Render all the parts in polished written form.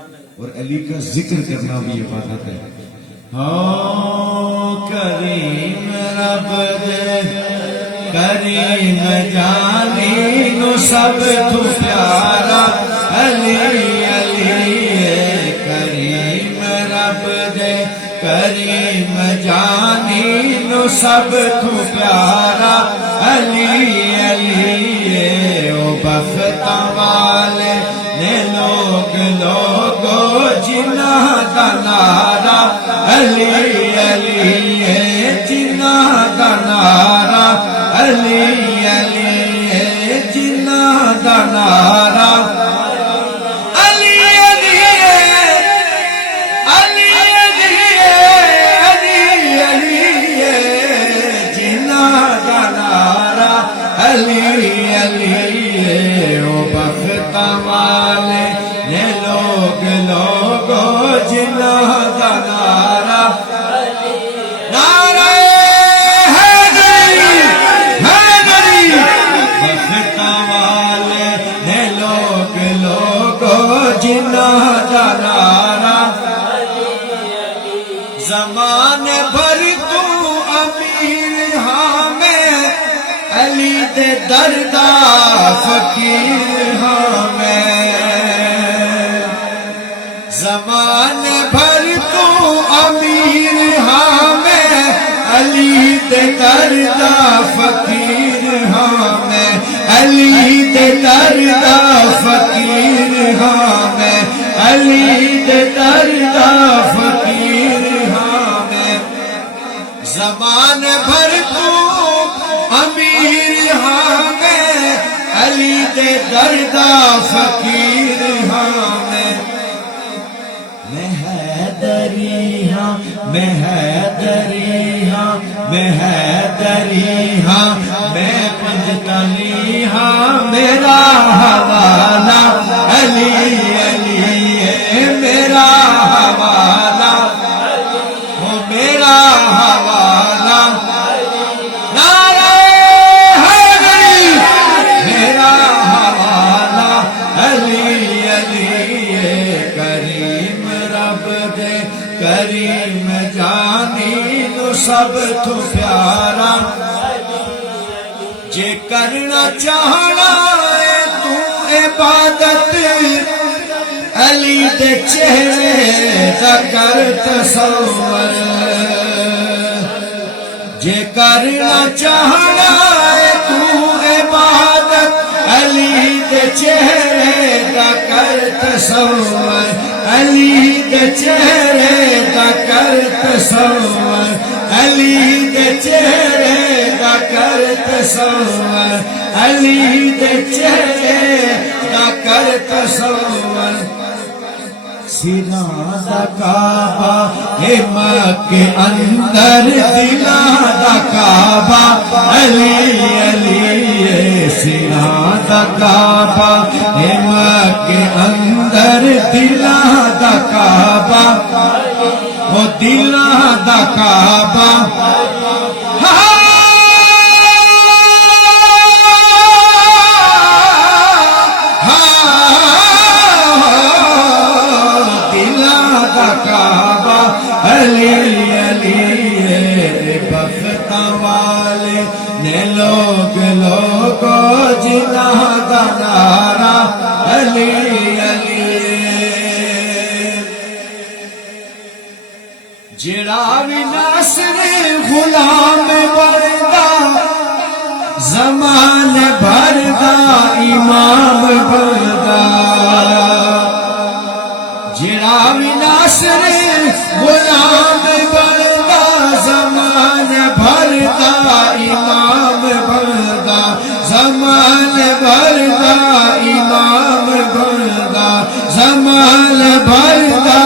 اور علی کا ذکر کرنا بھی عبادت ہے. ہاں کریم رب دے کریم جانی نو سب تو پیارا علی علی کریم رب دے کریم جانی نو سب تو پیارا علی علی او بختاں والے نے لوگو جنہاں دا نعرہ علی علی جنہاں دا نعرہ علی علی جنہاں دا نعرہ علی علی علی علی علی جنہاں دا نعرہ علی علی او بختاں والے نے لوگو جنہاں دا نعرہ نعرہ حیدری حیدری بختاں والے نے لوگو جنہاں دا نعرہ زمانے بھر تو امیر ہاں میں علی دے دردا فقیر ہاں میں زمانے بھر تو امیر ہاں میں علی دے دردا فقیر ہاں میں علی دے دردا فقیر ہاں میں علی دے دردا فقیر ہاں میں زمان بھر تو امیر ہاں میں علی دے دردا فقیر ہاں میں حیدری ہاں میں حیدری ہاں میں حیدری ہاں میں پنجتنی ہاں میرا حوالہ علی علی میرا حوالہ وہ میرا حوالہ نعرہ حیدری میرا حوالہ علی علی کریم رب دے کریم جانی نو سب تو پیارا جے کرنا چاہنا ہے تو عبادت علی دے چہرے دا کر تصور جے کرنا چاہنا ہے تو عبادت علی دے چہرے دا کر تصور علی دے چہرے دا کر تصور علی دے چہرے دا کر تصور علی دے چہرے دا کر تصور سینا دا کعبہ ہے مکہ اندر سینا دا کعبہ علی علی سینا دا کعبہ ہے مکہ اندر دلا دا کعبہ وہ دلا دا کعبہ علی علی بختاں والے نے لوگو جنہاں دا نعرہ علی علی جڑا بھی ناصر غلام بندا زمان بھر دا امام بندا جڑا بھی ناصر غلام بندا زمان بھر دا امام بندا زمان بھر دا امام بندا زمان بھر دا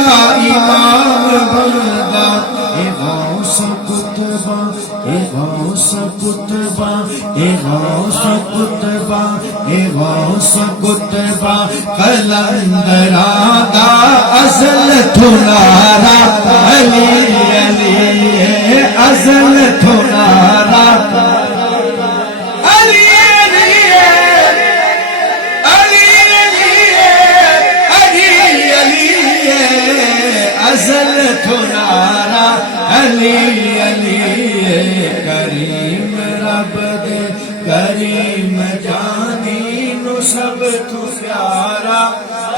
امام بندا اے غوث قطبہ اے غوث قطبہ اے غوث قطبہ اے غوث قطبہ قلندراں دا ازل تھنارا علی علی ازل تھنارا علی علی علی علی علی علی علی کریم رب دے کریم جانی نو سب تو پیارا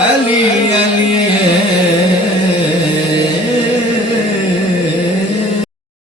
علی علی